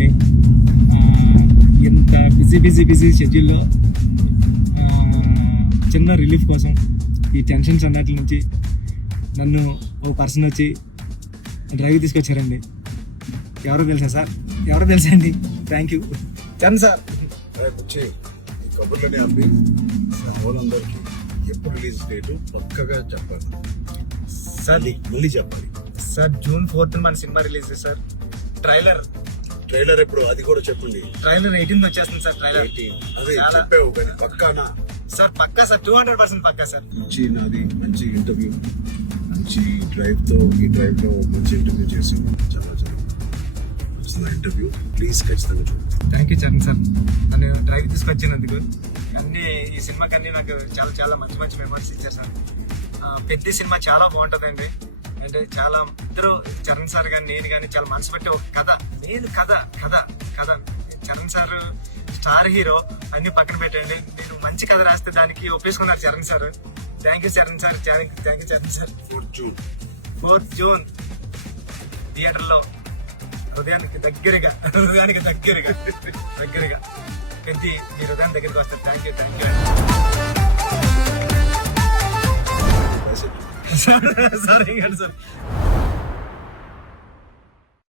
అండి. ఇంత బిజీ షెడ్యూల్లో చిన్న రిలీఫ్ కోసం ఈ టెన్షన్స్ అన్నట్ల నుంచి నన్ను ఓ పర్సన్ వచ్చి డ్రైవ్ తీసుకొచ్చారండి. ఎవరో తెలుసా అండి. Thank you Charan sir. వచ్చి ఈ కబుర్లని ఆపి వాళ్ళందరికీ ఎప్పుడు రిలీజ్ డేటు పక్కగా చెప్పాలి సార్. మళ్ళీ చెప్పాలి సార్ June 4th మన సినిమా రిలీజ్ సార్. ట్రైలర్ ఎప్పుడు అది కూడా చెప్పండి. ట్రైలర్ 18th వచ్చేస్తుంది సార్. ట్రైలర్ అదే చాలా చెప్పావు కానీ పక్కానా సార్. పక్కా సార్, 200% పక్కా సార్. మంచి ఇంటర్వ్యూ, మంచి ఈ డ్రైవ్ లో మంచి ఇంటర్వ్యూ చేసి చాలా ఇంటర్వ్యూ ప్లీజ్ ఖచ్చితంగా చూడండి. థ్యాంక్ యూ చరణ్ సార్, నన్ను డ్రైవ్ తీసుకొచ్చినందుకు. అన్ని ఈ సినిమాకి అన్ని నాకు చాలా చాలా మంచి మెమరీస్ ఇచ్చారు సార్. పెద్ద సినిమా చాలా బాగుంటుందండి. అంటే చాలా ఇద్దరు చరణ్ సార్ కానీ నేను కానీ చాలా మనసు పెట్టి ఒక కథ చరణ్ సార్ స్టార్ హీరో అన్ని పక్కన పెట్టండి. నేను మంచి కథ రాస్తే దానికి ఒప్పేసుకున్నారు Charan sir. Thank you Charan sir. Thank you Charan sir. 4th June థియేటర్లో హృదయానికి దగ్గరగా పెద్ద మీ హృదయం దగ్గరికి వస్తారు. Thank you sir.